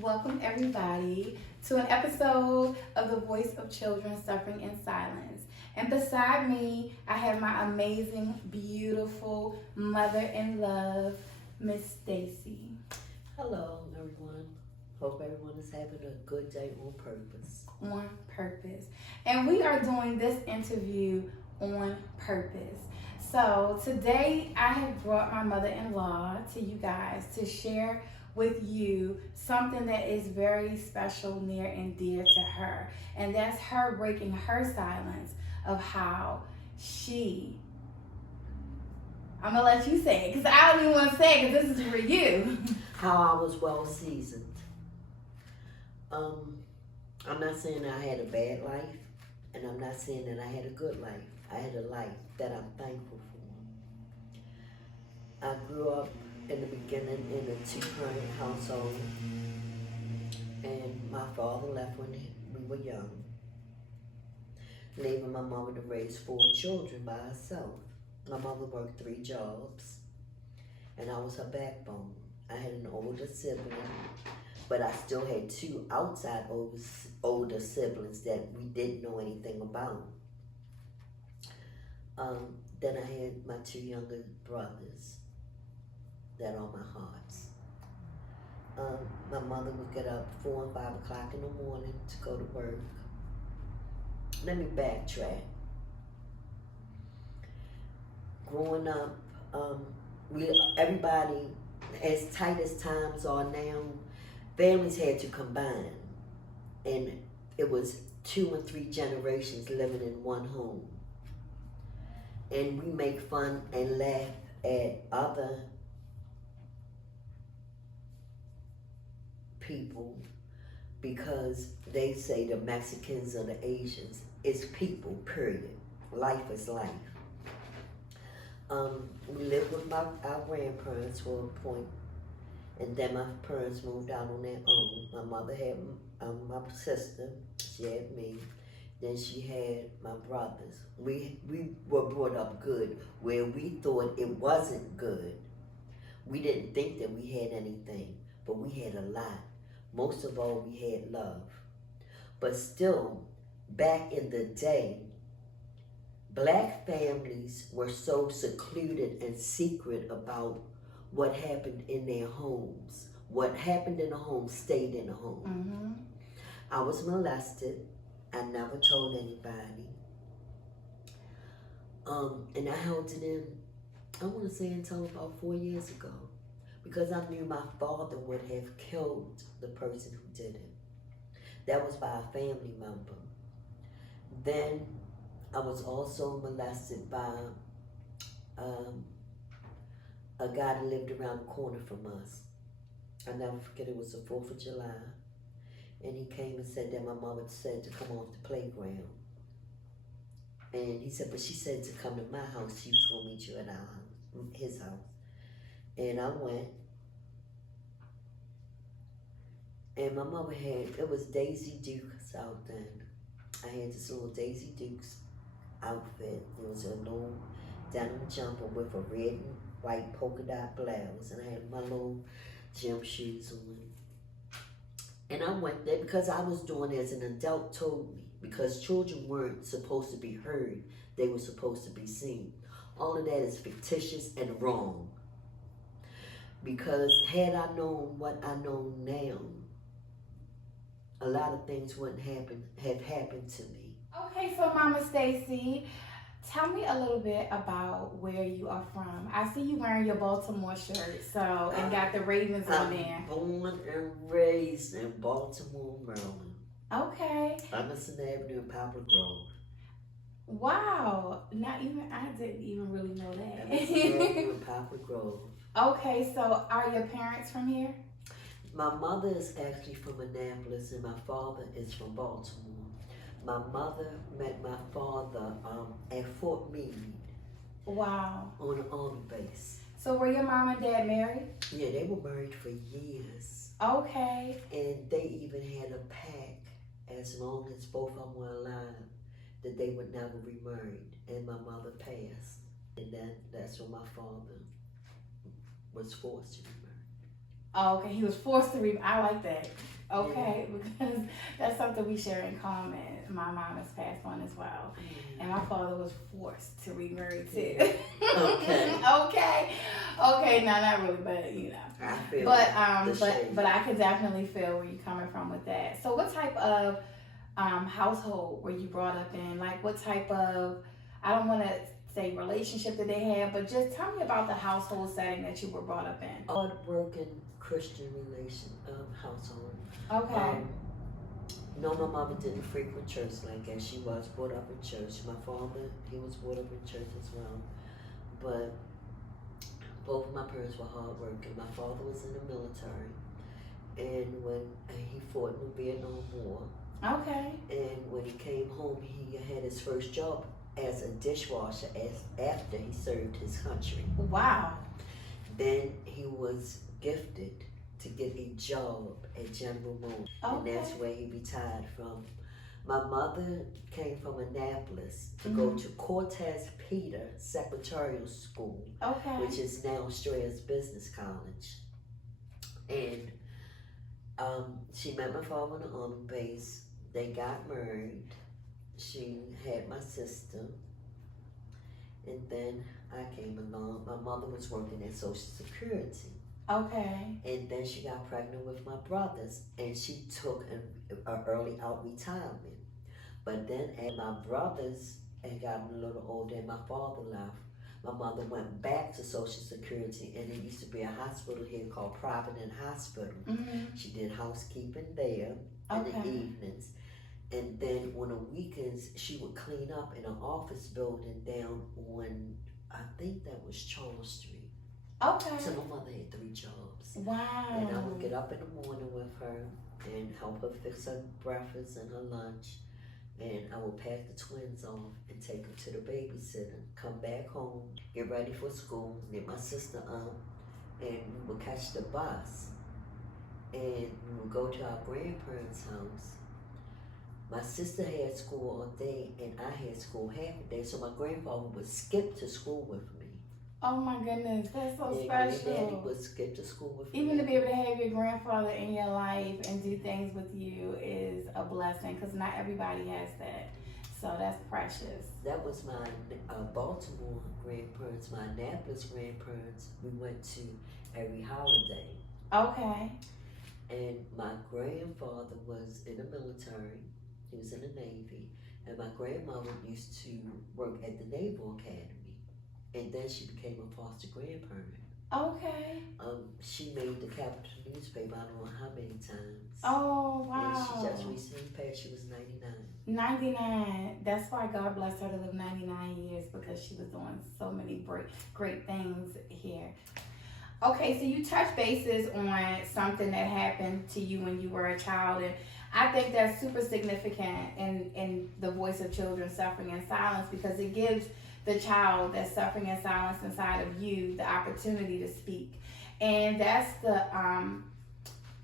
Welcome, everybody, to an episode of The Voice of Children Suffering in Silence. And beside me, I have my amazing, beautiful mother in love, Miss Stacey. Hello, everyone. Hope everyone is having a good day on purpose. On purpose. And we are doing this interview on purpose. So today I have brought my mother-in-law to you guys to share with you something that is very special, near and dear to her. And that's her breaking her silence of how I'm gonna let you say it because I don't even want to say it because this is for you. How I was well seasoned. I'm not saying that I had a bad life, and I'm not saying that I had a good life. I had a life that I'm thankful for. I grew up in the beginning in a two-parent household, and my father left when we were young, leaving my mother to raise 4 children by herself. My mother worked 3 jobs, and I was her backbone. I had an older sibling, but I still had 2 outside older siblings that we didn't know anything about. Then I had my 2 younger brothers that are my hearts. My mother would get up 4 and 5 o'clock in the morning to go to work. Let me backtrack. Growing up, everybody, as tight as times are now, families had to combine, and it was 2 and 3 generations living in one home. And we make fun and laugh at other people because they say the Mexicans or the Asians is people, period. Life is life. We lived with our grandparents for a point, and then my parents moved out on their own. My mother had my sister, she had me, then she had my brothers. We were brought up good, where we thought it wasn't good. We didn't think that we had anything, but we had a lot. Most of all, we had love. But still, back in the day, Black families were so secluded and secret about what happened in their homes. What happened in the home stayed in the home. Mm-hmm. I was molested. I never told anybody. And I held it in, I want to say until about 4 years ago, because I knew my father would have killed the person who did it. That was by a family member. Then I was also molested by a guy that lived around the corner from us. I never forget, it was the 4th of July. And he came and said that my mama said to come off the playground. And he said, but she said to come to my house. She was going to meet you at our house, his house. And I went. And my mother it was Daisy Dukes out then. I had this little Daisy Dukes outfit. It was a little denim jumper with a red and white polka dot blouse, and I had my little gym shoes on. And I went there because I was doing as an adult told me, because children weren't supposed to be heard, they were supposed to be seen. All of that is fictitious and wrong. Because had I known what I know now, a lot of things wouldn't have happened to me. Okay, so Mama Stacey, tell me a little bit about where you are from. I see you wearing your Baltimore shirt, and got the Ravens on there. I'm born and raised in Baltimore, Maryland. Okay. Emerson Avenue in Poplar Grove. Wow. I didn't even really know that. Emerson Avenue in Poplar Grove. Okay, so are your parents from here? My mother is actually from Annapolis and my father is from Baltimore. My mother met my father at Fort Meade. Wow. On an army base. So were your mom and dad married? Yeah, they were married for years. Okay. And they even had a pact, as long as both of them were alive, that they would never remarry. And my mother passed. And that's when my father was forced to remarry. Oh, okay, he was forced to read. I like that. Okay, because that's something we share in common. My mom has passed on as well, and my father was forced to remarry too. Okay. Okay. No, not really, but you know. I feel But I could definitely feel where you're coming from with that. So, what type of household were you brought up in? Like, what type of, I don't want to say relationship that they had, but just tell me about the household setting that you were brought up in. Hard-working Christian household. Okay. No, my mother didn't frequent church like that. She was brought up in church. My father, he was brought up in church as well. But both of my parents were hardworking. My father was in the military, and when he fought in the Vietnam War, Okay. and when he came home, he had his first job as a dishwasher after he served his country. Wow. Then he was gifted to get a job at General Motors, and that's where he retired from. My mother came from Annapolis to go to Cortez Peter Secretarial School, which is now Strayer Business College. And she met my father on the Army base. They got married. She had my sister. And then I came along. My mother was working at Social Security. Okay. And then she got pregnant with my brothers, and she took an early out retirement. But then as my brothers had gotten a little older and my father left, my mother went back to Social Security, and there used to be a hospital here called Providence Hospital. She did housekeeping there in the evenings. And then on the weekends, she would clean up in an office building down on, I think that was Charles Street. Okay. So my mother had 3 jobs. Wow. And I would get up in the morning with her and help her fix her breakfast and her lunch. And I would pack the twins off and take them to the babysitter, come back home, get ready for school, get my sister up, and we would catch the bus. And we would go to our grandparents' house. My sister had school all day and I had school half a day, so my grandfather would skip to school with me. Oh my goodness, that's so special. Daddy would skip to school with me. Even to be able to have your grandfather in your life and do things with you is a blessing, because not everybody has that. So that's precious. That was my Baltimore grandparents. My Annapolis grandparents, we went to every holiday. Okay. And my grandfather was in the military. He was in the Navy. And my grandmother used to work at the Naval Academy. And then she became a foster grandparent. Okay. She made the Capital newspaper, I don't know how many times. Oh, wow. And she just recently passed, she was 99. 99. That's why God blessed her to live 99 years, because she was doing so many great things here. Okay, so you touched bases on something that happened to you when you were a child, and I think that's super significant in the voice of children suffering in silence, because it gives the child that's suffering in silence inside of you the opportunity to speak. And that's the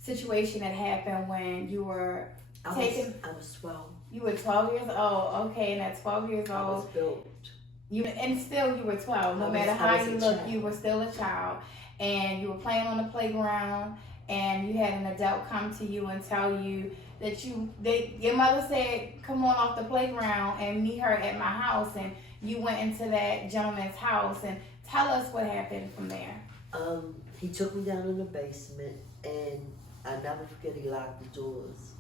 situation that happened when you were I was 12. You were 12 years old. Okay, and at 12 years I was old, built. you were 12. No matter how you look, you were still a child. And you were playing on the playground, and you had an adult come to you and tell you that your mother said, come on off the playground and meet her at my house. And you went into that gentleman's house, and tell us what happened from there. He took me down in the basement, and I never forget, he locked the doors.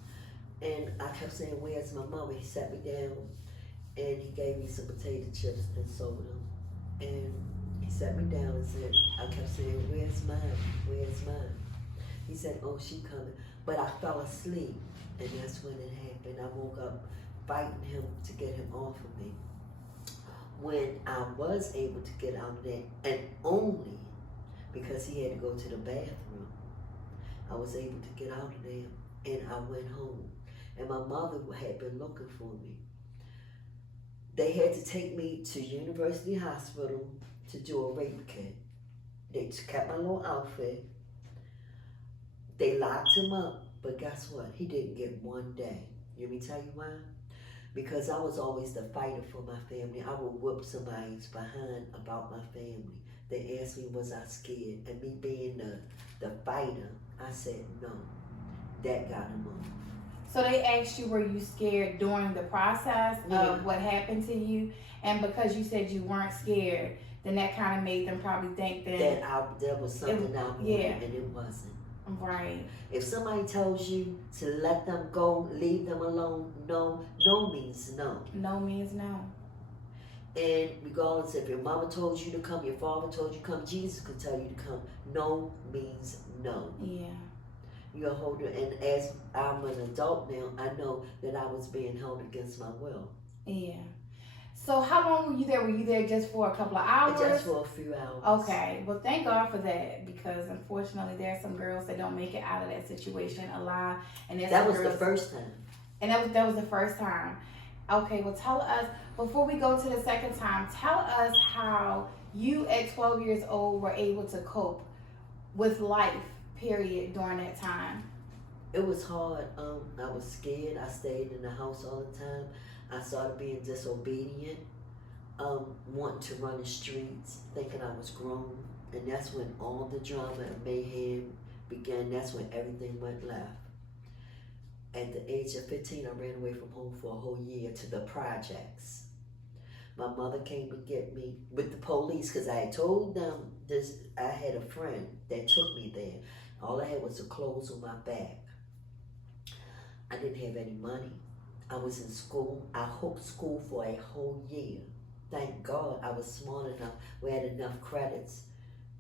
And I kept saying, where's my mama? He sat me down, and he gave me some potato chips and soda. And he sat me down and said, I kept saying, where's mine? Where's mine? He said, oh, she coming. But I fell asleep, and that's when it happened. I woke up fighting him to get him off of me. When I was able to get out of there, and only because he had to go to the bathroom, I was able to get out of there, and I went home. And my mother had been looking for me. They had to take me to University Hospital to do a rape kit. They kept my little outfit. They locked him up, but guess what? He didn't get 1 day. Let me tell you why? Because I was always the fighter for my family. I would whoop somebody's behind about my family. They asked me, was I scared? And me being the fighter, I said no. That got them off. So they asked you, were you scared during the process of what happened to you? And because you said you weren't scared, then that kind of made them probably think that there was something I wanted, and it wasn't. Right. If somebody tells you to let them go, leave them alone, no means no. No means no. And regardless if your mama told you to come, your father told you to come, Jesus could tell you to come. No means no. Yeah. You're a holder, and as I'm an adult now, I know that I was being held against my will. Yeah. So how long were you there? Were you there just for a couple of hours? Just for a few hours. Okay. Well, thank God for that, because unfortunately there are some girls that don't make it out of that situation alive. And that was the first time. And that was the first time. Okay. Well, tell us, before we go to the second time, tell us how you at 12 years old were able to cope with life, period, during that time. It was hard. I was scared. I stayed in the house all the time. I started being disobedient, wanting to run the streets, thinking I was grown. And that's when all the drama and mayhem began. That's when everything went left. At the age of 15, I ran away from home for a whole year to the projects. My mother came to get me with the police because I had told them this. I had a friend that took me there. All I had was the clothes on my back. I didn't have any money. I was in school. I hooked school for a whole year. Thank God I was smart enough. We had enough credits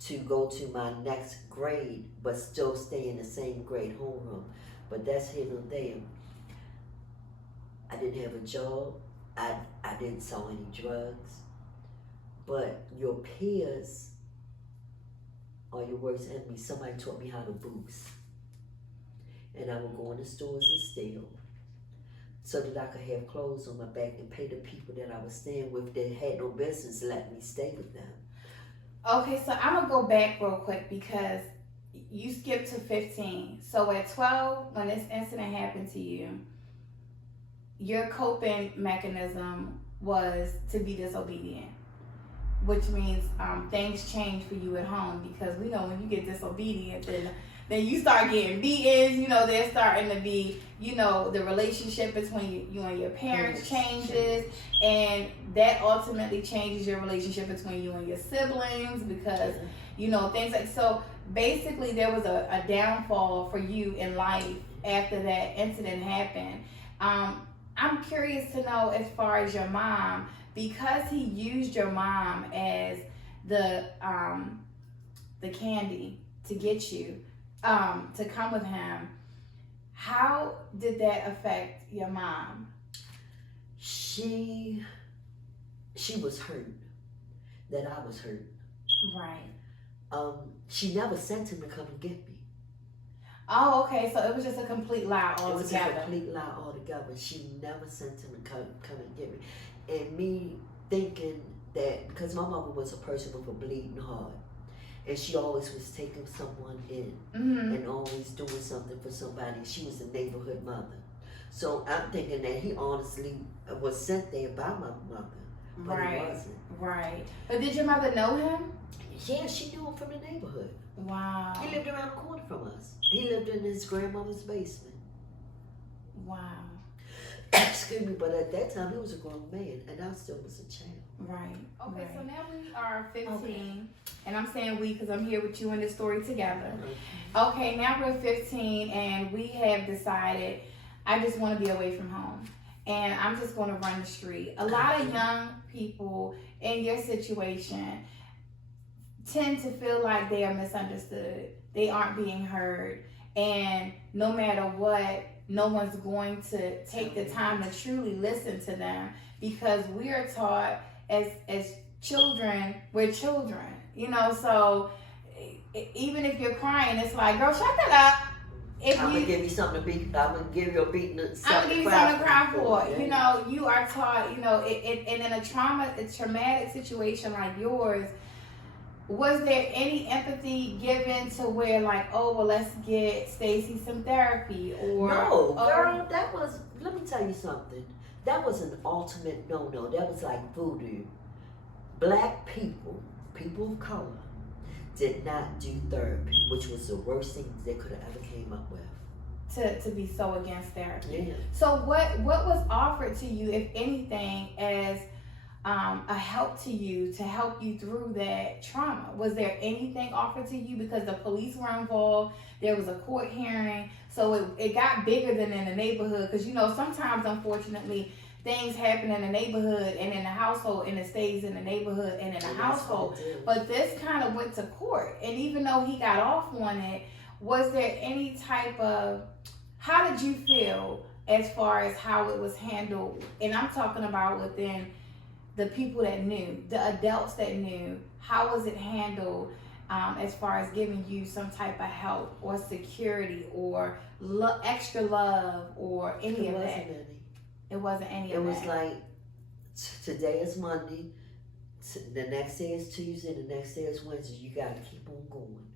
to go to my next grade, but still stay in the same grade homeroom. But that's here nor there. I didn't have a job. I didn't sell any drugs. But your peers are your worst enemy. Somebody taught me how to boost. And I would go in the stores and steal so that I could have clothes on my back and pay the people that I was staying with that had no business letting me stay with them. Okay, so I'm going to go back real quick because you skipped to 15. So at 12, when this incident happened to you, your coping mechanism was to be disobedient, which means things change for you at home, because we know when you get disobedient, then you start getting beatings, there's starting to be, the relationship between you and your parents changes, and that ultimately changes your relationship between you and your siblings, because, things like, so basically there was a downfall for you in life after that incident happened. I'm curious to know, as far as your mom, because he used your mom as the candy to get you to come with him, how did that affect your mom? She was hurt that I was hurt. Right. She never sent him to come and get me. Oh, okay. So it was just a complete lie altogether. It was a complete lie altogether. She never sent him to come and get me. And me thinking that, because my mama was a person with a bleeding heart, and she always was taking someone in and always doing something for somebody. She was a neighborhood mother. So I'm thinking that he honestly was sent there by my mother, but he wasn't. Right. But did your mother know him? Yeah, she knew him from the neighborhood. Wow. He lived around the corner from us. He lived in his grandmother's basement. Wow. Excuse me, but at that time he was a grown man, and I still was a child. Right. Okay, so now we are 15, and I'm saying we because I'm here with you in this story together. Okay, now we're 15, and we have decided I just want to be away from home, and I'm just going to run the street. A lot of young people in your situation tend to feel like they are misunderstood. They aren't being heard, and no matter what, no one's going to take the time to truly listen to them, because we are taught as children, we're children, so even if you're crying, it's like, girl, shut that up. I'm gonna give you something to beat. I'm gonna give you a beating. I'm gonna give you something to cry for. Yeah. You are taught. And in a traumatic situation like yours, was there any empathy given to where, like, oh, well, let's get Stacey some therapy? Or no, girl, that was. Let me tell you something. That was an ultimate no-no. That was like voodoo. Black people, people of color did not do therapy, which was the worst thing they could have ever came up with. To be so against therapy. Yeah. So what was offered to you, if anything, as a help to you to help you through that trauma? Was there anything offered to you? Because the police were involved, there was a court hearing, so it got bigger than in the neighborhood. Because sometimes, unfortunately, things happen in the neighborhood and in the household, and it stays in the neighborhood and in the household. But this kind of went to court, and even though he got off on it, was there any type of, how did you feel as far as how it was handled? And I'm talking about within the people that knew, the adults that knew. How was it handled as far as giving you some type of help or security or extra love or any of that? It wasn't any of that. It was like, today is Monday, the next day is Tuesday, the next day is Wednesday. You got to keep on going.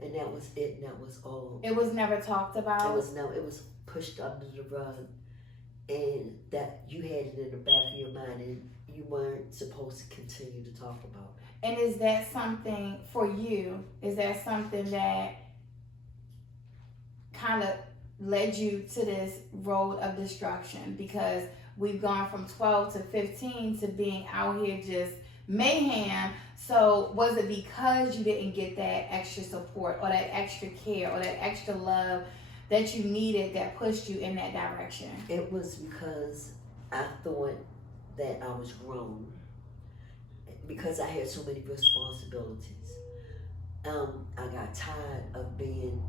And that was it, and that was all. It was never talked about? It was pushed under the rug. And that you had it in the back of your mind, and you weren't supposed to continue to talk about it. And is that something for you? Is that something that kind of led you to this road of destruction? Because we've gone from 12 to 15 to being out here just mayhem. So was it because you didn't get that extra support or that extra care or that extra love that you needed that pushed you in that direction? It was because I thought that I was grown, because I had so many responsibilities. I got tired of being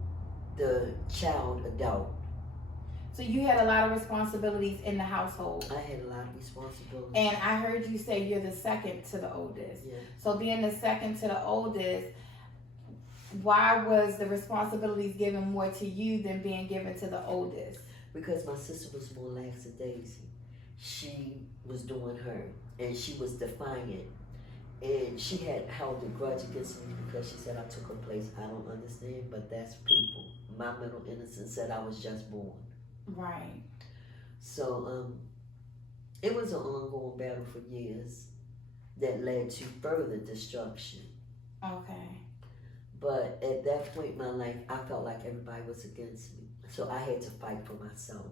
the child adult. So you had a lot of responsibilities in the household. I had a lot of responsibilities. And I heard you say you're the second to the oldest. Yeah. So being the second to the oldest, why was the responsibilities given more to you than being given to the oldest? Because my sister was more lackadaisy. She was doing her, and she was defiant. And she had held a grudge against me because she said I took her place. I don't understand, but that's people. My mental innocence said I was just born. Right. So it was an ongoing battle for years that led to further destruction. Okay. But at that point in my life, I felt like everybody was against me. So I had to fight for myself.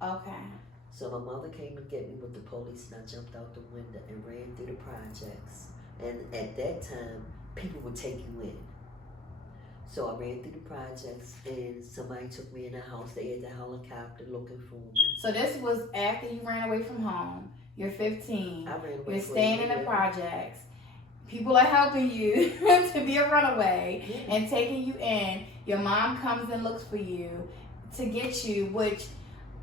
Okay. So my mother came to get me with the police, and I jumped out the window and ran through the projects. And at that time, people would take you in. So I ran through the projects, and somebody took me in the house. They had the helicopter looking for me. So this was after you ran away from home. You're 15. I ran away. You're staying in the projects. People are helping you to be a runaway and taking you in. Your mom comes and looks for you to get you, which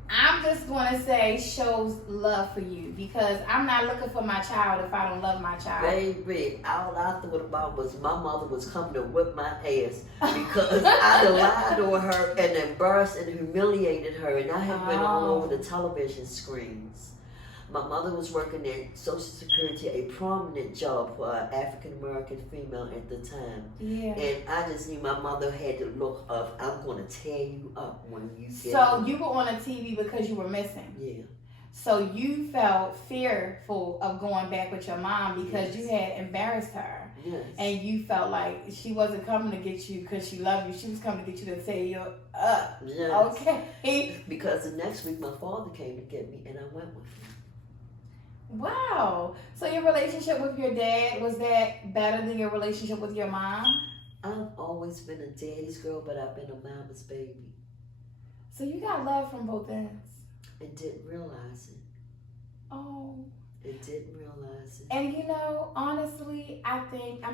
I'm just going to say shows love for you, because I'm not looking for my child if I don't love my child. Baby, all I thought about was my mother was coming to whip my ass because I had lied on her and embarrassed and humiliated her, and I had been all over the television screens. My mother was working at Social Security, a prominent job for an African-American female at the time. Yeah. And I just knew my mother had the look of, I'm going to tear you up when you get So me. you were on a TV because you were missing. Yeah. So you felt fearful of going back with your mom because you had embarrassed her. Yes. And you felt like she wasn't coming to get you because she loved you. She was coming to get you to tear you up. Yes. Okay. Because the next week my father came to get me, and I went with him. Wow. So your relationship with your dad, was that better than your relationship with your mom? I've always been a daddy's girl, but I've been a mama's baby. So you got love from both ends. And didn't realize it. Oh. And didn't realize it. And honestly, I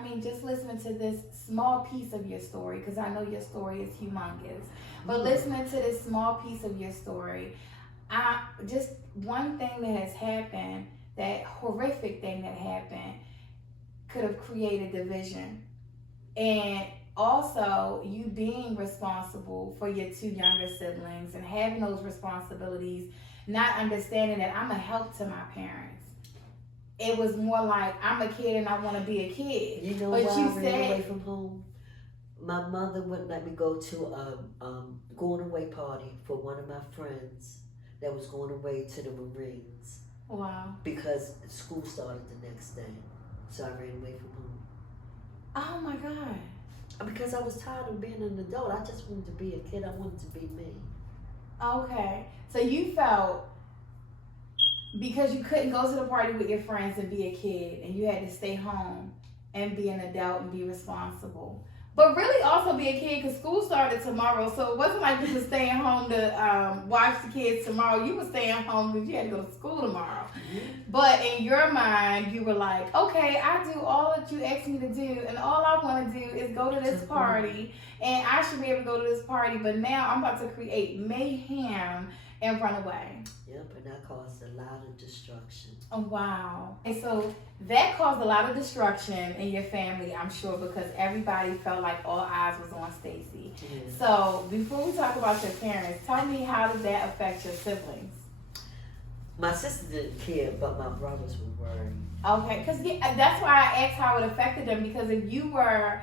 mean, just listening to this small piece of your story, because I know your story is humongous, but listening to this small piece of your story, just one thing that has happened, that horrific thing that happened, could have created division. And also, you being responsible for your two younger siblings and having those responsibilities, not understanding that I'm a help to my parents. It was more like, I'm a kid and I want to be a kid. You know why I ran away from home? My mother wouldn't let me go to a going away party for one of my friends that was going away to the Marines. Wow. Because school started the next day. So I ran away from home. Oh my God. Because I was tired of being an adult. I just wanted to be a kid. I wanted to be me. Okay. So you felt because you couldn't go to the party with your friends and be a kid, and you had to stay home and be an adult and be responsible. But really also be a kid because school started tomorrow. So it wasn't like you were staying home to watch the kids tomorrow. You were staying home because you had to go to school tomorrow. But in your mind, you were like, okay, I do all that you asked me to do, and all I want to do is go to this party, and I should be able to go to this party, but now I'm about to create mayhem and run away. Yep, and that caused a lot of destruction. Oh, wow. And so that caused a lot of destruction in your family, I'm sure, because everybody felt like all eyes was on Stacey. Yeah. So before we talk about your parents, tell me, how did that affect your siblings? My sister didn't care, but my brothers were worried. Okay, because that's why I asked how it affected them, because if you were,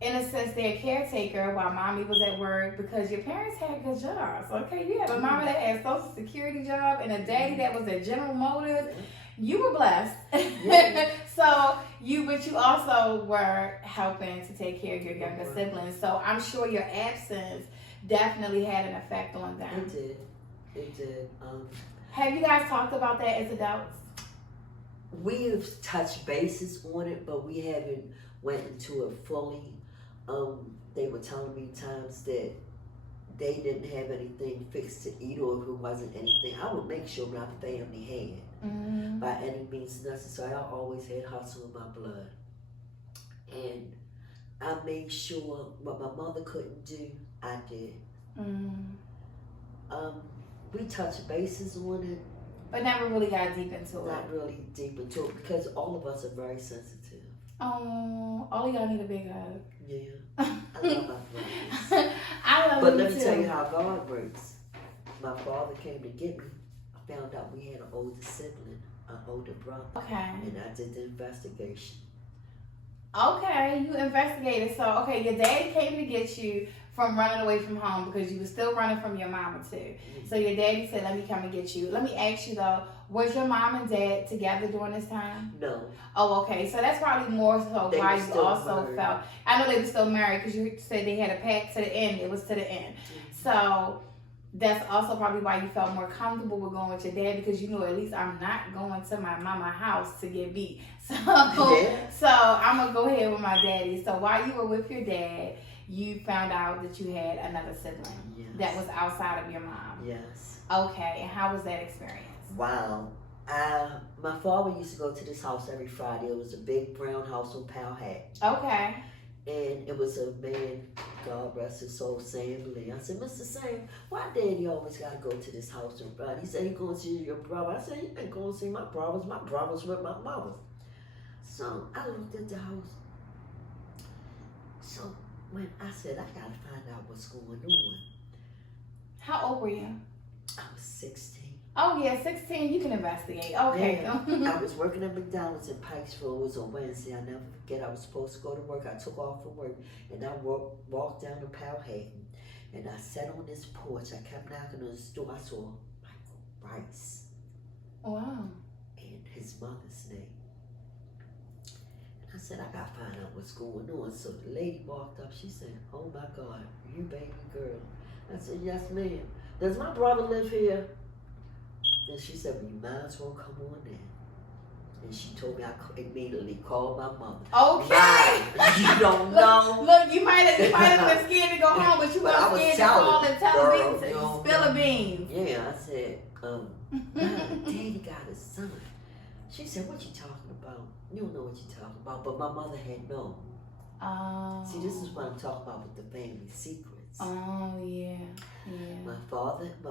in a sense, their caretaker while mommy was at work, because your parents had good jobs. Okay, you had a mama that had a Social Security job and a daddy that was at General Motors. You were blessed. Yeah. But you also were helping to take care of your younger siblings. So I'm sure your absence definitely had an effect on them. It did. It did. Have you guys talked about that as adults? We have touched bases on it, but we haven't went into it fully. They were telling me times that they didn't have anything fixed to eat, or if it wasn't anything, I would make sure my family had by any means necessary. I always had hustle in my blood. And I made sure what my mother couldn't do, I did. We touched bases on it. But never really got deep into it. Not really deep into it, because all of us are very sensitive. Oh, all of y'all need a big hug. Yeah. I love my brothers. I love But you let me too. tell you how God works. My father came to get me. I found out we had an older sibling, an older brother. Okay. And I did the investigation. Okay, you investigated. So, okay, your daddy came to get you from running away from home because you were still running from your mama too. So your daddy said, let me come and get you. Let me ask you though, was your mom and dad together during this time? No. Oh, okay. So that's probably more so They why were you still also married. felt, I know they were still married because you said they had a pact to the end. It was to the end. So that's also probably why you felt more comfortable with going with your dad, because you know at least I'm not going to my mama's house to get beat. So, so I'm going to go ahead with my daddy. So while you were with your dad, you found out that you had another sibling that was outside of your mom. Yes. Okay, and how was that experience? Wow. My father used to go to this house every Friday. It was a big brown house on Powhat. Okay. And it was a man, God rest his soul, Sam Lee. I said, Mr. Sam, why daddy always got to go to this house on Friday? He said, he going to see your brother. I said, he ain't going to see my brothers. My brothers with my mother. So I looked at the house. So when I said, I got to find out what's going on. How old were you? I was 16. Oh, yeah, 16. You can investigate. Okay. Yeah. I was working at McDonald's in Pikesville. It was on Wednesday. I never forget. I was supposed to go to work. I took off from work, and I walked down to Powhat, and I sat on this porch. I kept knocking on his door. I saw Michael Rice. Wow. And his mother's name. And I said, I got to find out what's going on. So the lady walked up. She said, oh, my God, you baby girl. I said, yes, ma'am. Does my brother live here? And she said, well, you might as well come on in. And she told me I immediately called my mother. Okay. You don't know. Look, you might have been scared to go home, but you weren't scared to call and tell girl, them, no, spill a beans. Yeah, I said, Daddy got a son. She said, what you talking about? You don't know what you talking about. But my mother had known. Oh. See, this is what I'm talking about with the family secrets. Oh, yeah. Yeah. My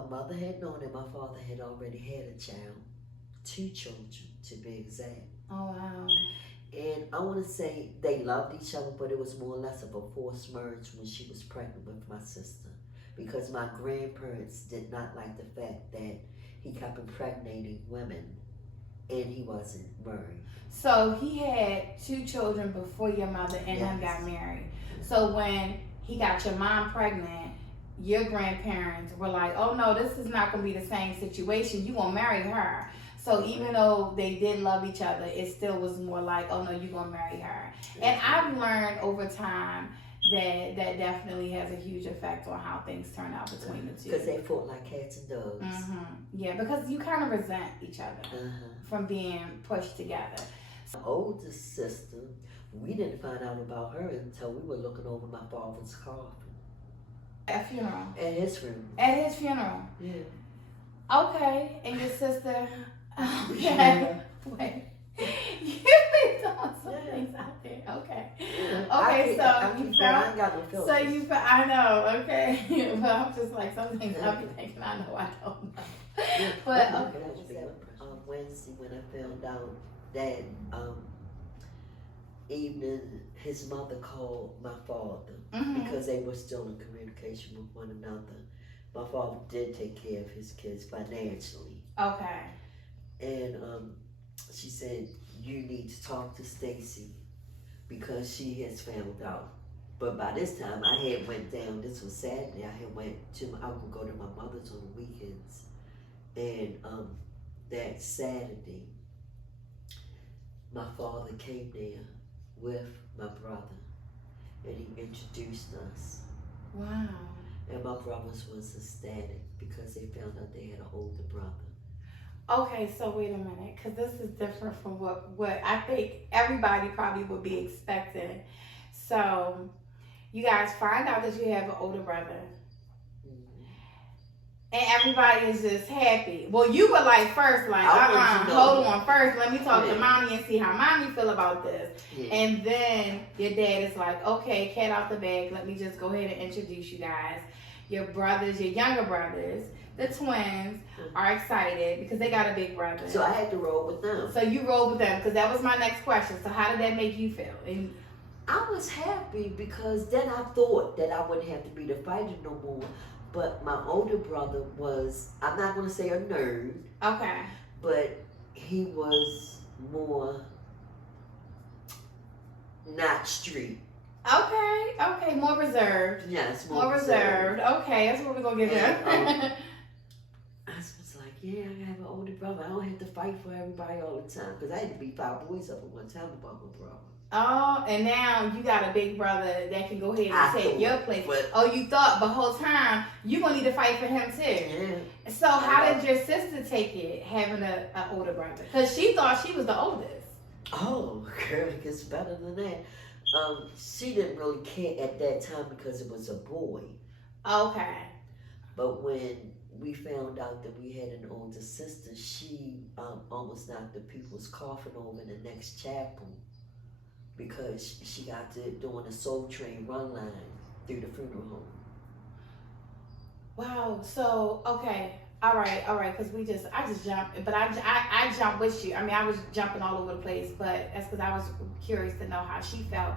mother had known that my father had already had a child. 2 children, to be exact. Oh, wow. And I want to say they loved each other, but it was more or less of a forced marriage when she was pregnant with my sister. Because my grandparents did not like the fact that he kept impregnating women and he wasn't married. So he had 2 children before your mother and him got married. So when he got your mom pregnant, your grandparents were like, oh no, this is not going to be the same situation. You won't marry her. So even though they did love each other, it still was more like, oh no, you're gonna marry her. And I've learned over time that definitely has a huge effect on how things turn out between the two. Because they fought like cats and dogs. Yeah, because you kind of resent each other from being pushed together. My oldest sister, we didn't find out about her until we were looking over my father's coffin. At funeral. At his funeral. At his funeral. Yeah. Okay, and your sister. Okay. Wait. You've been doing some things out there. Okay. Okay, I know, okay. But I'm just like, some things I'll be thinking, I know, I don't know. But, okay. Wednesday, when I found out that evening, his mother called my father because they were still in communication with one another. My father did take care of his kids financially. Okay. And she said, you need to talk to Stacey because she has found out. But by this time, I had went down. This was Saturday. I had went to. I would go to my mother's on the weekends, and that Saturday, my father came there with my brother, and he introduced us. Wow. And my brothers was ecstatic because they found out they had an older brother. Okay, so wait a minute, because this is different from what I think everybody probably would be expecting. So, you guys find out that you have an older brother. And everybody is just happy. Well, you were like first, like, hold on, first, let me talk to mommy and see how mommy feel about this. Yeah. And then your dad is like, okay, cat out the bag, let me just go ahead and introduce you guys. Your brothers, your younger brothers, the twins, are excited because they got a big brother. So I had to roll with them. So you rolled with them, because that was my next question. So how did that make you feel? And I was happy because then I thought that I wouldn't have to be the fighter no more. But my older brother was, I'm not going to say a nerd. Okay. But he was more not street. Okay, more reserved. Yes, more reserved. Okay, that's what we're going to get there. I was like, yeah, I have an older brother. I don't have to fight for everybody all the time. Because I had to beat 5 boys up at one time about my brother. Oh, and now you got a big brother that can go ahead and take your place. You thought the whole time you gonna need to fight for him too. Yeah. So how did your sister take it, having an older brother? Because she thought she was the oldest. Oh, girl, it gets better than that. She didn't really care at that time because it was a boy. Okay. But when we found out that we had an older sister, she almost knocked the people's coffin over in the next chapel. Because she got to doing a Soul Train run line through the funeral home. Wow. So, okay. All right. Because I just jumped, but I jumped with you. I mean, I was jumping all over the place, but that's because I was curious to know how she felt.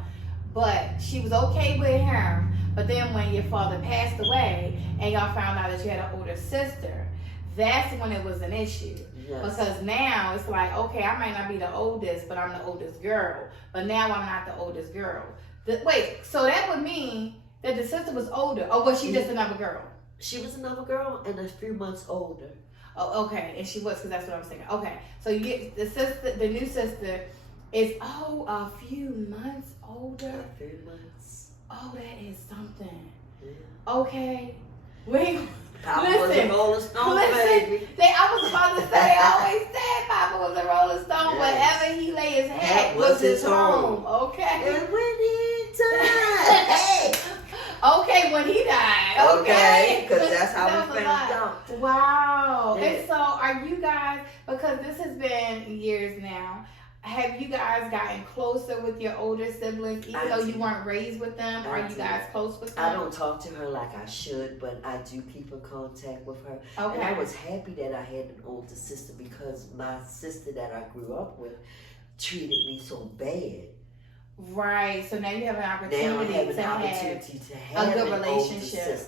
But she was okay with him. But then when your father passed away and y'all found out that you had an older sister, that's when it was an issue. Yes. Because now it's like, okay, I might not be the oldest, but I'm the oldest girl. But now I'm not the oldest girl. Wait, so that would mean that the sister was older, or was she just another girl? She was another girl and a few months older. Oh, okay, and she was, because that's what I'm saying. Okay, so you get the new sister is a few months older. A few months. Oh, that is something. Yeah. Okay, wait. Papa was a Rolling Stone, baby. I was about to say, they always said Papa was a Rolling Stone. Yes. Wherever he lay his head was his home. Okay. And when he died. Okay, when he died. Okay. Because that's how we found out. Wow. Yeah. And so are you guys, because this has been years now, have you guys gotten closer with your older siblings, even though you weren't raised with them? Are you guys close with them? I don't talk to her like I should, but I do keep in contact with her. Okay. And I was happy that I had an older sister because my sister that I grew up with treated me so bad. Right. So now you have an opportunity to have a good relationship.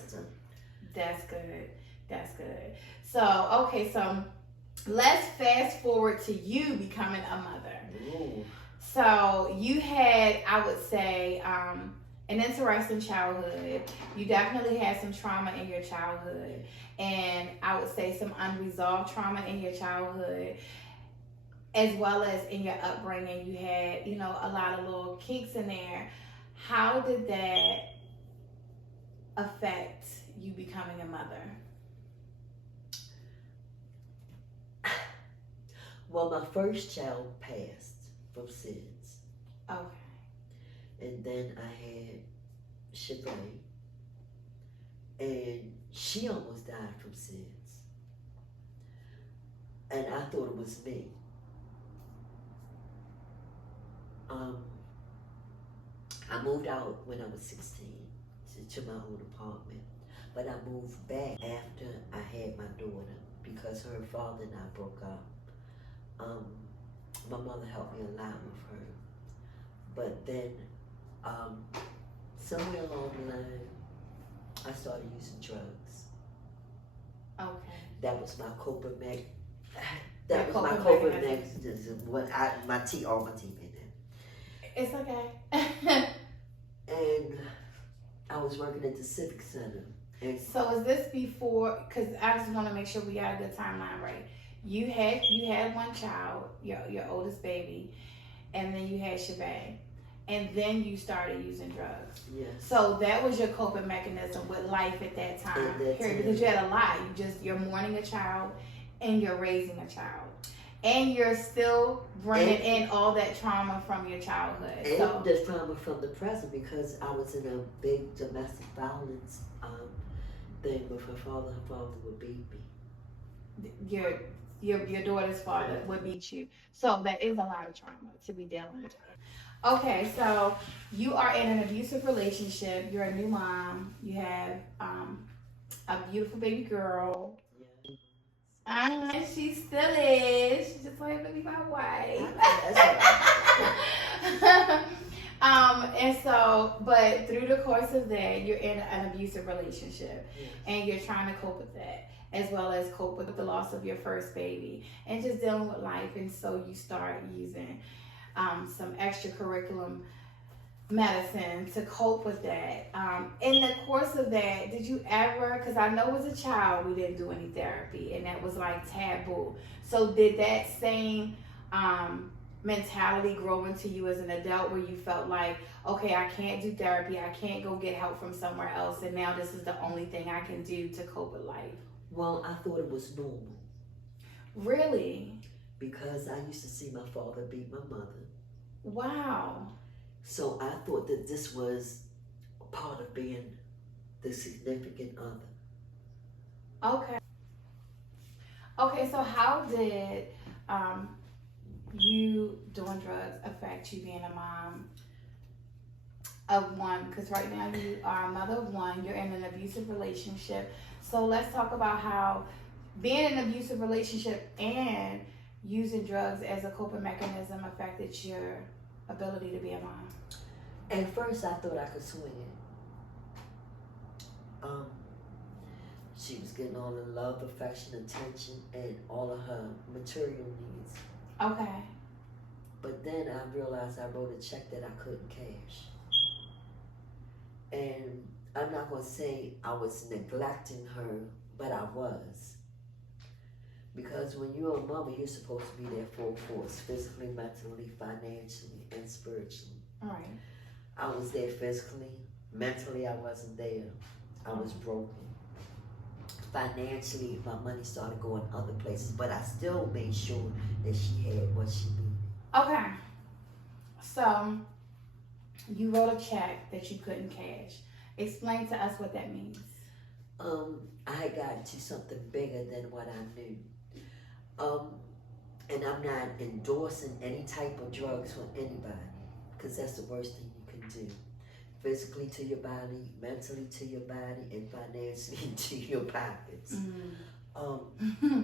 That's good. That's good. So, okay, so let's fast forward to you becoming a mother. Ooh. So you had, I would say, an interesting childhood. You definitely had some trauma in your childhood. And I would say some unresolved trauma in your childhood. as well as in your upbringing, you had, you know, a lot of little kinks in there. How did that affect you becoming a mother? Well, my first child passed from SIDS, Okay. and then I had Shavay, and she almost died from SIDS, and I thought it was me. I moved out when I was 16 to my own apartment, but I moved back after I had my daughter because her father and I broke up. My mother helped me a lot with her, but then somewhere along the line, I started using drugs. Okay. That was my coping mechanism. Your That was my coping coping mechanism. mechanism. When all my teeth in there. It's okay. And I was working at the Civic Center. And So is this before? Because I just want to make sure we got a good timeline right. You had one child, your oldest baby, and then you had Shavay, and then you started using drugs. yes. So that was your coping mechanism with life at that time. At that Period. time. Because you had a lot. You're mourning a child, and you're raising a child, and you're still bringing in all that trauma from your childhood. And So the trauma from the present because I was in a big domestic violence thing with her father. Her father would beat me. your daughter's father would beat you. So that is a lot of trauma to be dealing with. Okay, so you are in an abusive relationship. You're a new mom. You have a beautiful baby girl. And she still is. She just wanted to be my wife. And so, but through the course of that, you're in an abusive relationship, and you're trying to cope with that, as well as cope with the loss of your first baby, and just dealing with life. And so you start using some extracurriculum medicine to cope with that. In the course of that, did you ever, because I know as a child we didn't do any therapy, and that was like taboo. So did that same mentality grow into you as an adult where you felt like, okay, I can't do therapy, I can't go get help from somewhere else, and now this is the only thing I can do to cope with life? Well, I thought it was normal. Really? Because I used to see my father beat my mother. Wow. So I thought that this was part of being the significant other. Okay, so how did you doing drugs affect you being a mom of one? Because right now you are a mother of one, you're in an abusive relationship. So let's talk about how being in an abusive relationship and using drugs as a coping mechanism affected your ability to be a mom. At first I thought I could swing it. She was getting all the love, affection, attention, and all of her material needs. Okay. But then I realized I wrote a check that I couldn't cash. And I'm not going to say I was neglecting her, but I was. Because when you're a mother, you're supposed to be there full force, physically, mentally, financially, and spiritually. All right. I was there physically. Mentally, I wasn't there. I was broken. Financially, my money started going other places, but I still made sure that she had what she needed. Okay. So, you wrote a check that you couldn't cash. Explain to us what that means. I had gotten to something bigger than what I knew. And I'm not endorsing any type of drugs for anybody, because that's the worst thing you can do. Physically to your body, mentally to your body, and financially to your pockets. Mm-hmm.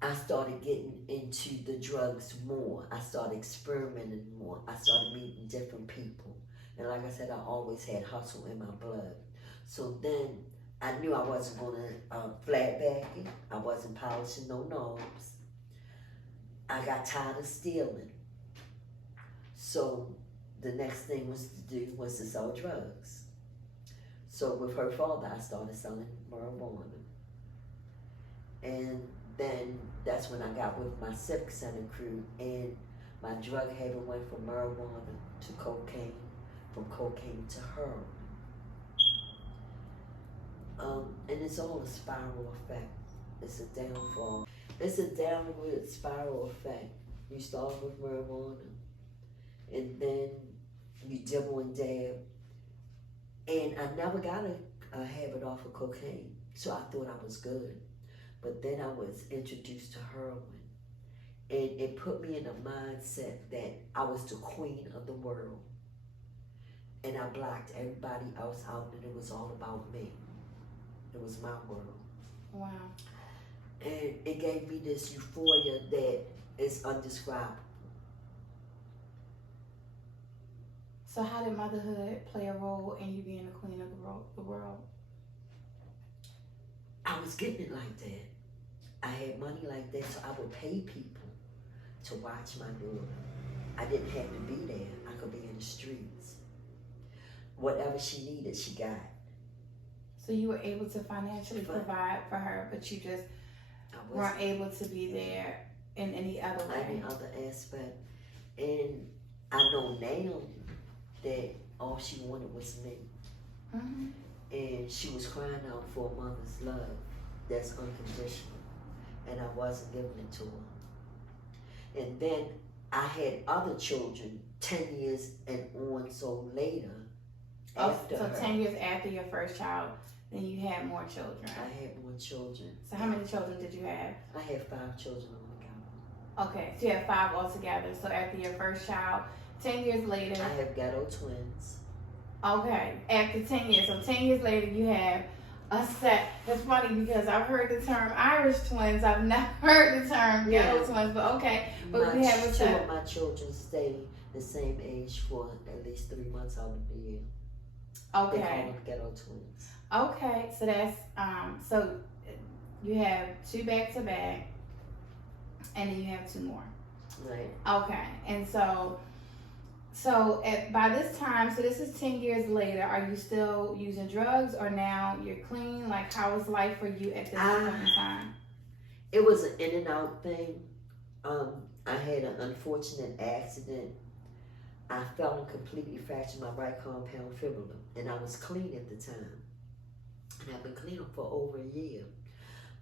I started getting into the drugs more. I started experimenting more. I started meeting different people. And like I said, I always had hustle in my blood. So then I knew I wasn't going to flat back it. I wasn't polishing no knobs. I got tired of stealing. So the next thing was to do was to sell drugs. So with her father, I started selling marijuana. And then that's when I got with my Civic Center crew, and my drug habit went from marijuana to cocaine, from cocaine to heroin. And it's all a spiral effect. It's a downfall. It's a downward spiral effect. You start with marijuana, and then you dibble and dab. And I never got a habit off of cocaine, so I thought I was good. But then I was introduced to heroin, and it put me in a mindset that I was the queen of the world. And I blocked everybody else out, and it was all about me. It was my world. Wow. And it gave me this euphoria that is undescribable. So how did motherhood play a role in you being the queen of the world? I was getting it like that. I had money like that, so I would pay people to watch my daughter. I didn't have to be there. I could be in the streets. Whatever she needed, she got. So you were able to financially provide for her, but you just weren't able to be there in any other way. Any other aspect. And I know now that all she wanted was me. Mm-hmm. And she was crying out for a mother's love that's unconditional. And I wasn't giving it to her. And then I had other children 10 years and on, so later, after so her. 10 years after your first child, then you had more children. I had more children. So how many children did you have? I had 5 children on the count. Okay, so you had 5 altogether. So after your first child, 10 years later. I have ghetto twins. Okay, after 10 years. So 10 years later, you have a set. That's funny because I've heard the term Irish twins. I've never heard the term ghetto twins, but okay. But we have a set. 2 of my children stay the same age for at least 3 months out of the year. Okay. They call them ghetto twins. Okay, so that's so you have 2 back to back, and then you have 2 more. Right. Okay, and so by this time, so this is 10 years later. Are you still using drugs, or now you're clean? Like, how was life for you at this point in time? It was an in and out thing. I had an unfortunate accident. I fell and completely fractured my right compound fibula, and I was clean at the time. And I've been clean for over a year.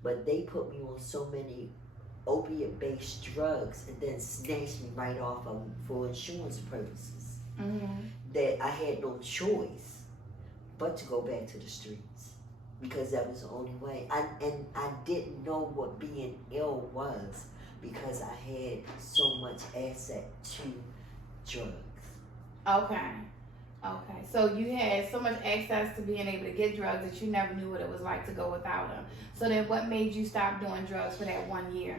But they put me on so many opiate-based drugs and then snatched me right off of them for insurance purposes. Mm-hmm. That I had no choice but to go back to the streets, because that was the only way. I didn't know what being ill was, because I had so much asset to drugs. Okay. So you had so much access to being able to get drugs that you never knew what it was like to go without them. So then what made you stop doing drugs for that 1 year?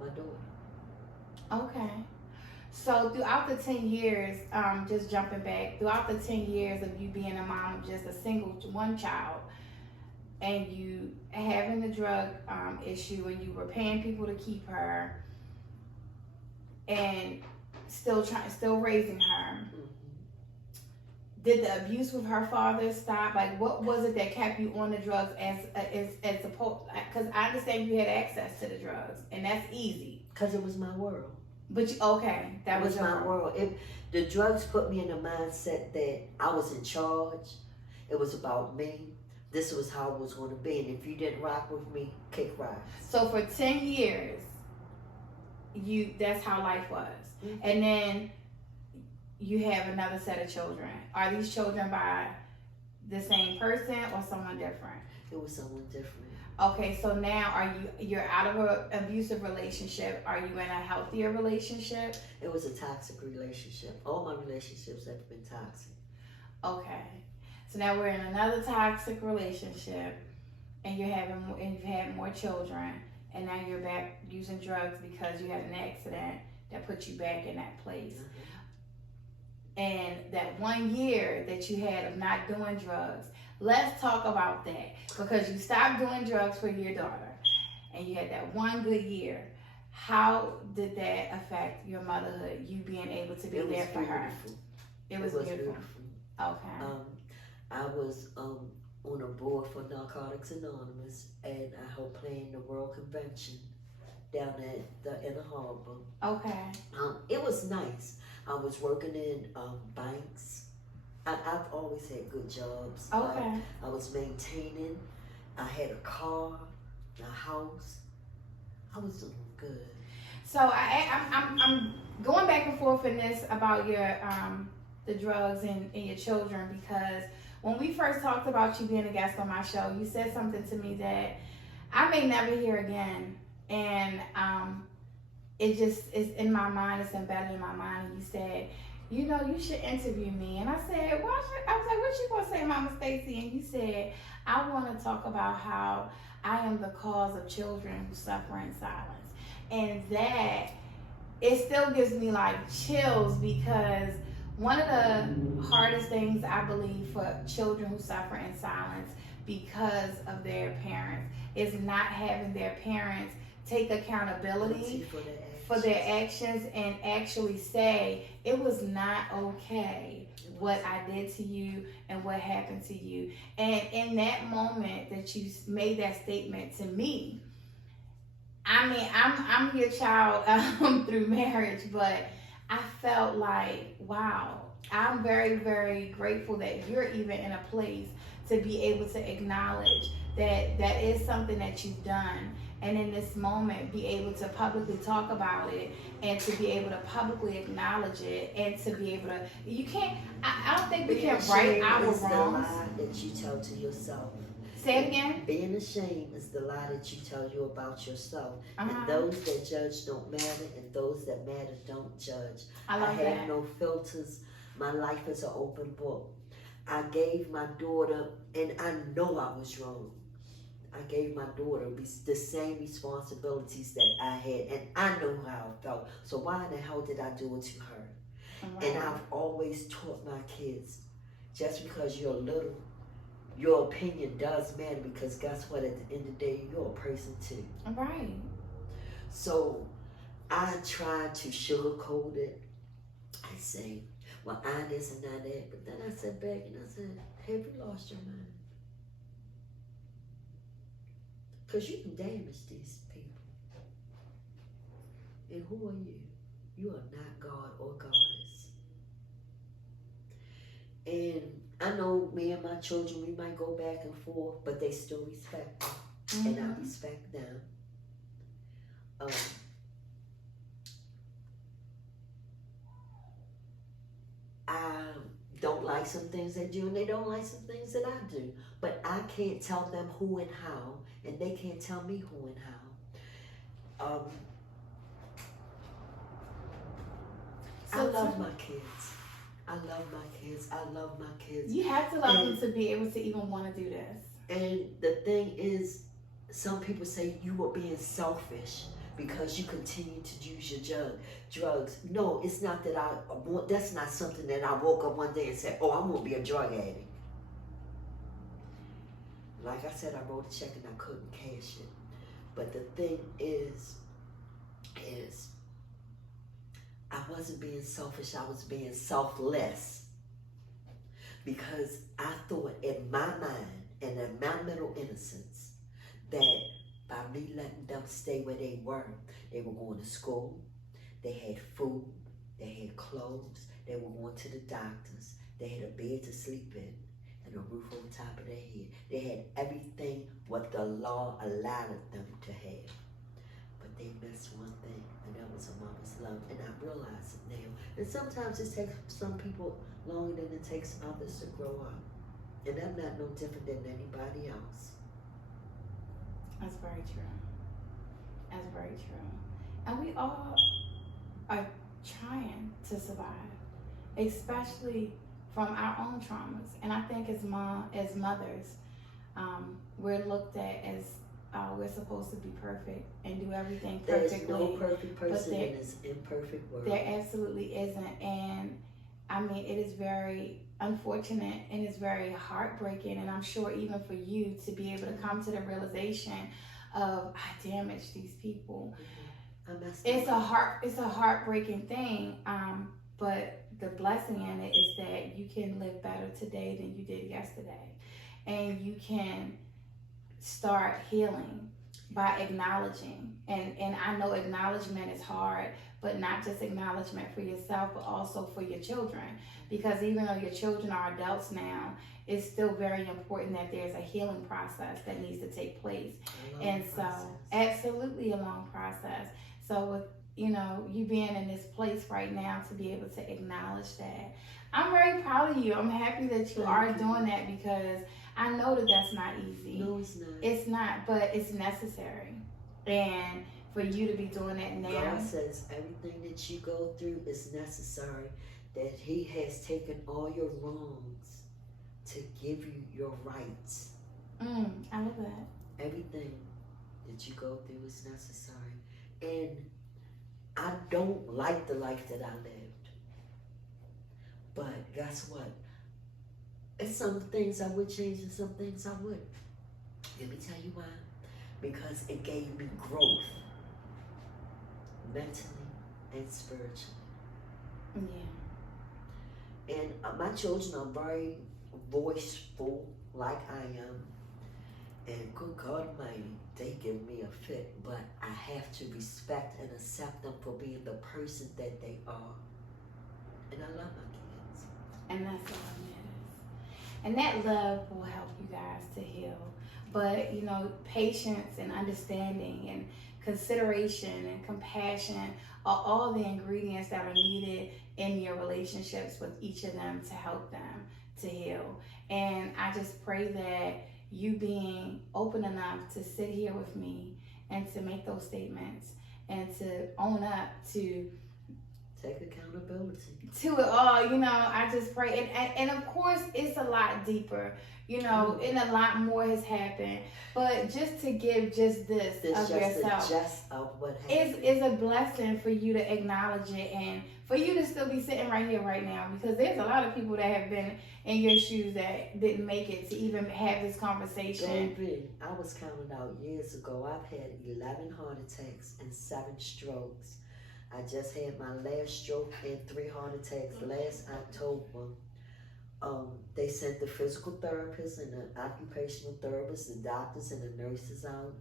My daughter. Okay. So throughout the 10 years, just jumping back, throughout the 10 years of you being a mom of just a single one child, and you having the drug issue, and you were paying people to keep her, and still raising her. Mm-hmm. Did the abuse with her father stop? Like, what was it that kept you on the drugs as opposed? Because I understand you had access to the drugs, and that's easy. Because it was my world. But that was my world. The drugs put me in a mindset that I was in charge. It was about me. This was how it was going to be. And if you didn't rock with me, kick rocks. So for 10 years, that's how life was. Mm-hmm. And then you have another set of children. Are these children by the same person or someone different? It was someone different. Okay, so now you're out of an abusive relationship. Are you in a healthier relationship? It was a toxic relationship. All my relationships have been toxic. Okay, so now we're in another toxic relationship, and you've had more children, and now you're back using drugs because you had an accident that put you back in that place. Mm-hmm. And that 1 year that you had of not doing drugs, let's talk about that, because you stopped doing drugs for your daughter and you had that 1 good year. How did that affect your motherhood, you being able to be there for her? It was beautiful. Okay. I was on a board for Narcotics Anonymous, and I helped plan the World Convention down at the Inner Harbor. Okay. It was nice. I was working in banks. I've always had good jobs. Okay. I was maintaining. I had a car, a house. I was doing good. So I'm going back and forth in this about your the drugs and your children, because when we first talked about you being a guest on my show, you said something to me that I may never hear again, and it just is in my mind. It's embedded in my mind. And you said, you know, you should interview me, and I said, why should? I was like, what you gonna say, Mama Stacey? And you said, I want to talk about how I am the cause of children who suffer in silence, and that it still gives me like chills, because one of the hardest things I believe for children who suffer in silence because of their parents is not having their parents take accountability for their actions and actually say, it was not okay what I did to you and what happened to you. And in that moment that you made that statement to me, I mean, I'm your child through marriage, but I felt like, wow, I'm very, very grateful that you're even in a place to be able to acknowledge that that is something that you've done. And in this moment, be able to publicly talk about it, and to be able to publicly acknowledge it, and to be able to, you can't, I don't think we can right our wrongs. The lie that you tell to yourself. Say it again. Being ashamed is the lie that you tell you about yourself. And those that judge don't matter, and those that matter don't judge. I have that. No filters. My life is an open book. I gave my daughter, and I know I was wrong, I gave my daughter the same responsibilities that I had, and I know how I felt. So why in the hell did I do it to her? Right. And I've always taught my kids, just because you're little, your opinion does matter, because guess what? At the end of the day, you're a person too. Right. So I tried to sugarcoat it. I say, well, I this and I that. But then I sat back and I said, have you lost your mind? Because you can damage these people. And who are you? You are not God or goddess. And I know me and my children, we might go back and forth, but they still respect me. Mm-hmm. And I respect them. I don't like some things they do, and they don't like some things that I do. But I can't tell them who and how, and they can't tell me who and how. I love my kids. I love my kids. I love my kids. You have to love them to be able to even want to do this. And the thing is, some people say you were being selfish because you continue to use your drugs. No, it's not that I want. That's not something that I woke up one day and said, "Oh, I'm gonna be a drug addict." Like I said, I wrote a check and I couldn't cash it. But the thing is I wasn't being selfish. I was being selfless, because I thought in my mind and in my mental innocence that by me letting them stay where they were going to school, they had food, they had clothes, they were going to the doctors, they had a bed to sleep in, and a roof on top of their head. They had everything what the law allowed them to have. But they missed one thing, and that was a mama's love, and I realize it now. And sometimes it takes some people longer than it takes others to grow up. And I'm not no different than anybody else. That's very true. That's very true. And we all are trying to survive, especially from our own traumas. And I think as mothers, we're looked at as we're supposed to be perfect and do everything perfectly. There's no perfect person in this imperfect world. There absolutely isn't. And I mean, it is very unfortunate and it's very heartbreaking. And I'm sure even for you to be able to come to the realization of, I damaged these people. It's a heartbreaking thing. But the blessing in it is that you can live better today than you did yesterday. and you can start healing by acknowledging. And I know acknowledgement is hard, but not just acknowledgement for yourself, but also for your children. Because even though your children are adults now, it's still very important that there's a healing process that needs to take place. And so, absolutely a long process. So with you being in this place right now to be able to acknowledge that, I'm very proud of you. I'm happy that you are doing that, because I know that that's not easy. No, it's not. It's not, but it's necessary. And for you to be doing that now. God says everything that you go through is necessary, that He has taken all your wrongs to give you your rights. I love that. Everything that you go through is necessary. And I don't like the life that I lived. But guess what? It's some things I would change and some things I wouldn't. Let me tell you why. Because it gave me growth, mentally and spiritually. Yeah. And my children are very voiceful, like I am. And good God Almighty, they give me a fit, but I have to respect and accept them for being the person that they are. And I love my kids. And that's all that matters. And that love will help you guys to heal. But, patience and understanding and consideration and compassion are all the ingredients that are needed in your relationships with each of them to help them to heal. And I just pray that you being open enough to sit here with me and to make those statements and to own up to take accountability to it all. I just pray, and of course it's a lot deeper, and a lot more has happened, but just to give just this of just yourself just of what happened is a blessing for you to acknowledge it, and for you to still be sitting right here right now, because there's a lot of people that have been in your shoes that didn't make it to even have this conversation. Baby, I was counting out years ago. I've had 11 heart attacks and 7 strokes. I just had my last stroke and 3 heart attacks last October. They sent the physical therapists and the occupational therapists, the doctors and the nurses out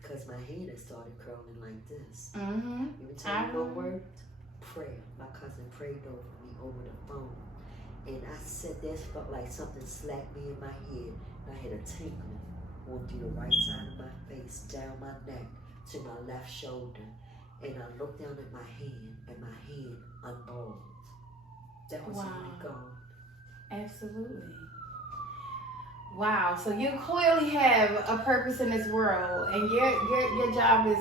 because my hand had started curling like this. You tell me what worked? Prayer. My cousin prayed over me over the phone. And I said, this felt like something slapped me in my head. And I had a tingling going through the right side of my face, down my neck to my left shoulder. And I looked down at my hand, and my hand unballed. That was really gone. Absolutely. Wow. So you clearly have a purpose in this world, and your job is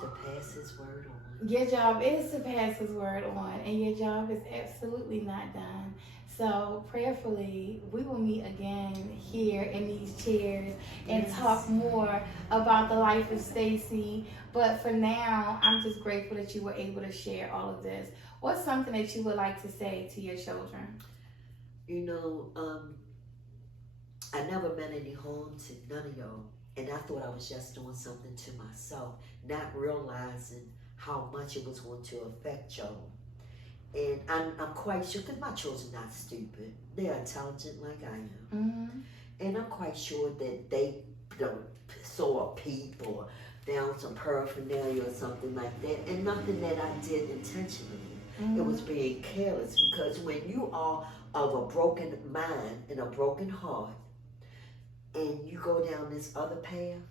to pass His word on. Your job is to pass His word on, and your job is absolutely not done. So prayerfully, we will meet again here in these chairs and talk more about the life of Stacey. But for now, I'm just grateful that you were able to share all of this. What's something that you would like to say to your children? I never meant any harm to none of y'all. And I thought I was just doing something to myself, not realizing how much it was going to affect y'all. And I'm quite sure, because my children are not stupid. They're intelligent like I am. And I'm quite sure that they saw a peep or found some paraphernalia or something like that. And nothing that I did intentionally. It was being careless, because when you are of a broken mind and a broken heart, and you go down this other path,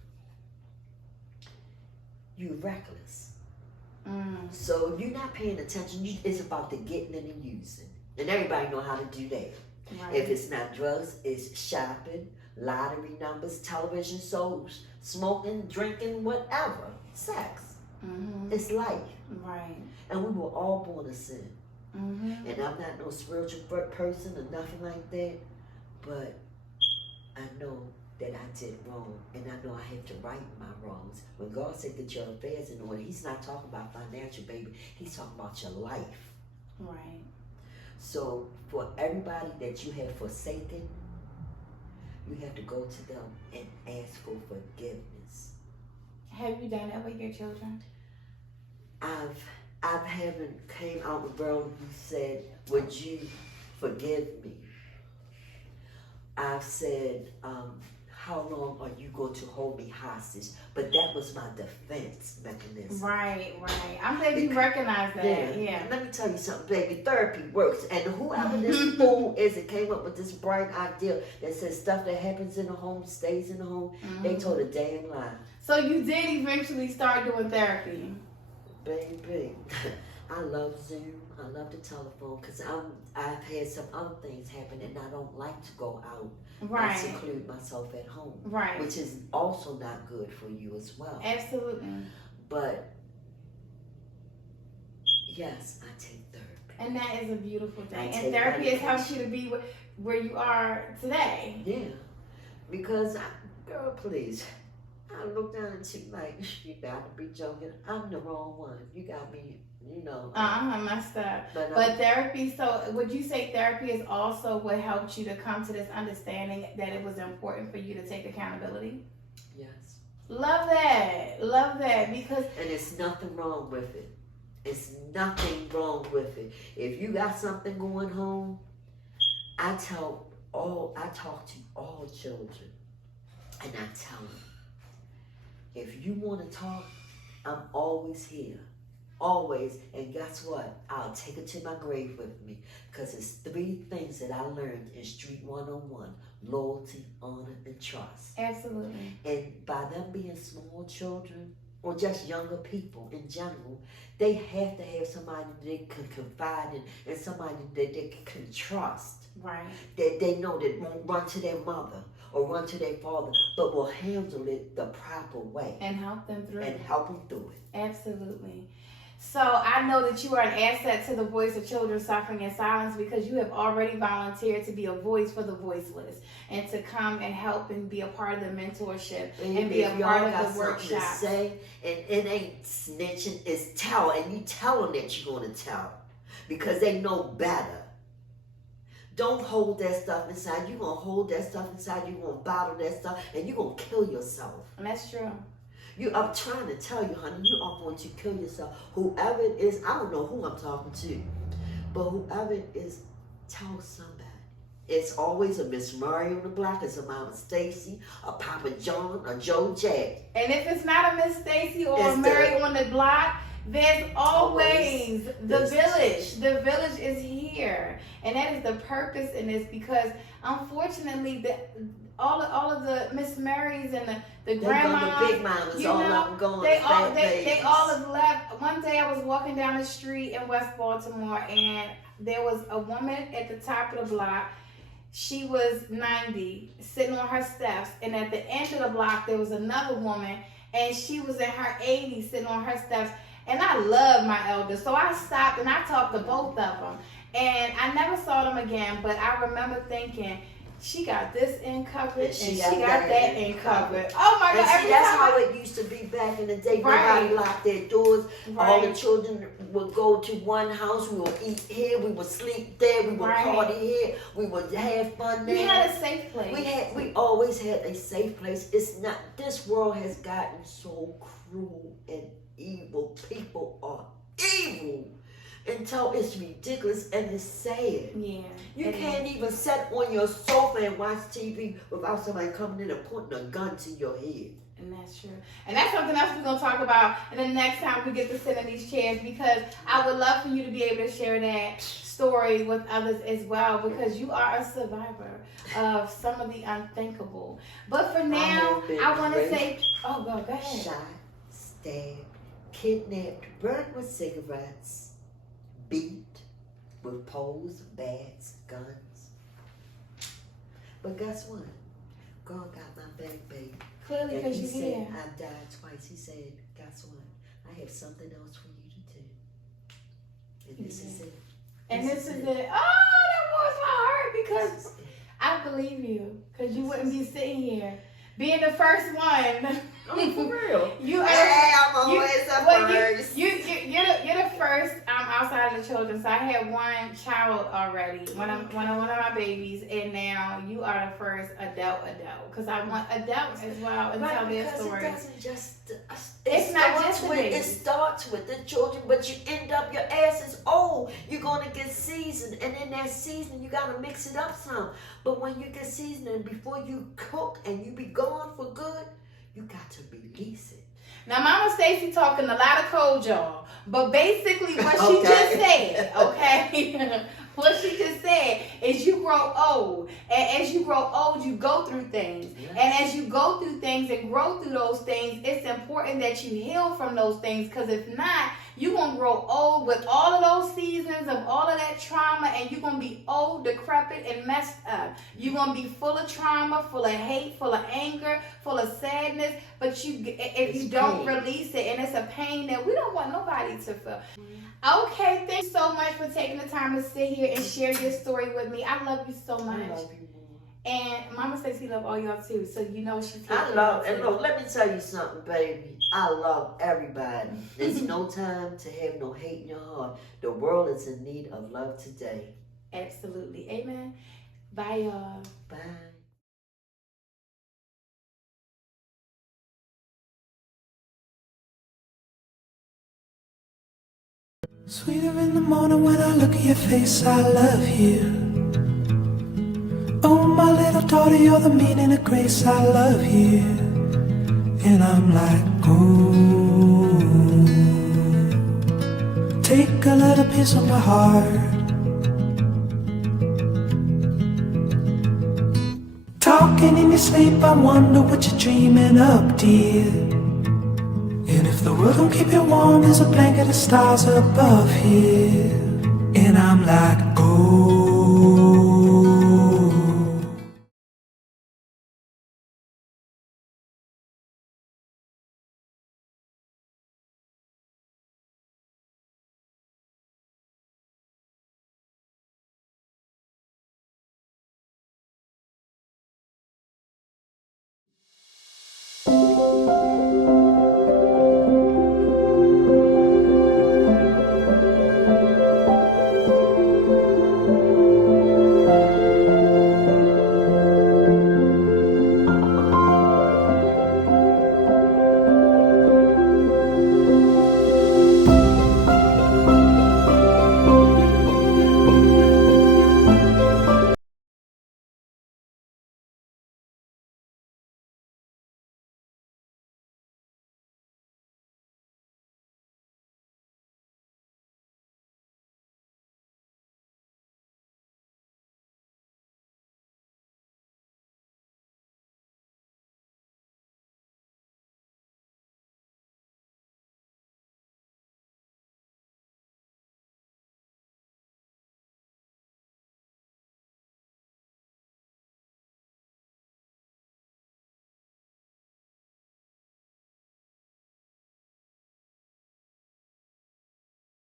you're reckless. So you're not paying attention. It's about the getting and the using. And everybody know how to do that. Right. If it's not drugs, it's shopping, lottery numbers, television shows, smoking, drinking, whatever. Sex. It's life. Right. And we were all born to sin. And I'm not no spiritual person or nothing like that. But I know that I did wrong, and I know I have to right my wrongs. When God said that your affairs in order, He's not talking about financial, baby. He's talking about your life. Right. So for everybody that you have forsaken, you have to go to them and ask for forgiveness. Have you done that with your children? I haven't came out the world and said, would you forgive me? I said, how long are you going to hold me hostage? But that was my defense mechanism. Right. I'm glad you recognize that. Yeah. Let me tell you something, baby. Therapy works. And whoever this fool is that came up with this bright idea that says stuff that happens in the home stays in the home, they told a damn lie. So you did eventually start doing therapy. Baby, I love Zoom. I love the telephone because I've had some other things happen and I don't like to go out and seclude myself at home. Right. Which is also not good for you as well. Absolutely. But yes, I take therapy. And that is a beautiful thing. And therapy has helped you to be where you are today. Yeah. Because, girl, please. I look down at you like, you gotta be joking. I'm the wrong one. You got me, messed up. But therapy, so would you say therapy is also what helped you to come to this understanding that it was important for you to take accountability? Yes. Love that. Because and it's nothing wrong with it. It's nothing wrong with it. If you got something going home, I talk to all children, and I tell them, if you want to talk, I'm always here. Always. And guess what? I'll take it to my grave with me. Because it's 3 things that I learned in Street 101. Loyalty, honor, and trust. Absolutely. And by them being small children, or just younger people in general, they have to have somebody they can confide in and somebody that they can trust. Right. That they know that won't run to their mother or run to their father, but will handle it the proper way. And help them through it. Absolutely. So I know that you are an asset to the voice of children suffering in silence because you have already volunteered to be a voice for the voiceless and to come and help and be a part of the mentorship and be a part of the workshop. Say, and it ain't snitching, it's tell, and you tell them that you're going to tell because they know better. Don't hold that stuff inside. You're going to hold that stuff inside. You're going to bottle that stuff, and you're going to kill yourself. And that's true. I'm trying to tell you, honey, you are going to kill yourself. Whoever it is, I don't know who I'm talking to, but whoever it is, tell somebody. It's always a Miss Murray on the block, it's a Mama Stacey, a Papa John, a Joe Jack. And if it's not a Miss Stacey or a Murray on the block, there's always the village. The village is here. And that is the purpose in this because unfortunately all of the Miss Marys and the grandmas, the big mamas, all of them going. They all have left. One day I was walking down the street in West Baltimore and there was a woman at the top of the block. She was 90, sitting on her steps, and at the end of the block there was another woman and she was in her 80s sitting on her steps. And I love my elders, so I stopped and I talked to both of them. And I never saw them again, but I remember thinking, she got this in covered and she got that in covered. Oh my God. That's how it used to be back in the day. Nobody locked their doors. All the children would go to one house. We would eat here. We would sleep there. We would party here. We would have fun there. We had a safe place. We always had a safe place. It's not, this world has gotten so cruel and evil. People are evil until it's ridiculous and it's sad. Yeah. You can't even sit on your sofa and watch TV without somebody coming in and pointing a gun to your head. And that's true. And that's something else we're going to talk about in the next time we get to sit in these chairs because I would love for you to be able to share that story with others as well because you are a survivor of some of the unthinkable. But for now, I want to say, go ahead. Shot, stabbed, kidnapped, burned with cigarettes, beat with poles, bats, guns. But guess what? God got my back, baby. Clearly, because you're here. I've died twice. He said, guess what? I have something else for you to do. And this is it. And this is it. Oh, that warms my heart because I believe you. Because you wouldn't be sitting here being the first one. Oh, for real. I'm always the first. You're the first. outside of the children. So I had one child already, one of my babies, and now you are the first adult. Because I want adults as well and tell their stories. It doesn't just. It's not just the It babies. starts with the children, but you end up your ass is old. You're gonna get seasoned, and in that season you gotta mix it up some. But when you get seasoned, and before you cook and you be gone for good, you got to release it. Now, Mama Stacey talking a lot of code, y'all. But basically what she just said, okay? What she just said is you grow old. And as you grow old, you go through things. Yes. And as you go through things and grow through those things, it's important that you heal from those things. Because if not, you're going to grow old with all of those seasons of all of that trauma. And you're going to be old, decrepit, and messed up. You're going to be full of trauma, full of hate, full of anger, full of sadness. But if you don't release it, and it's a pain that we don't want nobody to feel. Okay, thanks so much for taking the time to sit here and share your story with me. I love you so much. I love you more. And Mama Stacey love all y'all too, so you know she's here. I love, and look, let me tell you something, baby. I love everybody. There's no time to have no hate in your heart. The world is in need of love today. Absolutely. Amen. Bye, y'all. Bye. Sweeter in the morning when I look at your face, I love you. Oh, my little daughter, you're the meaning of grace, I love you. And I'm like, oh, take a little piece of my heart. Talking in your sleep, I wonder what you're dreaming up, dear. And if the world don't keep you warm, there's a blanket of stars above here. And I'm like,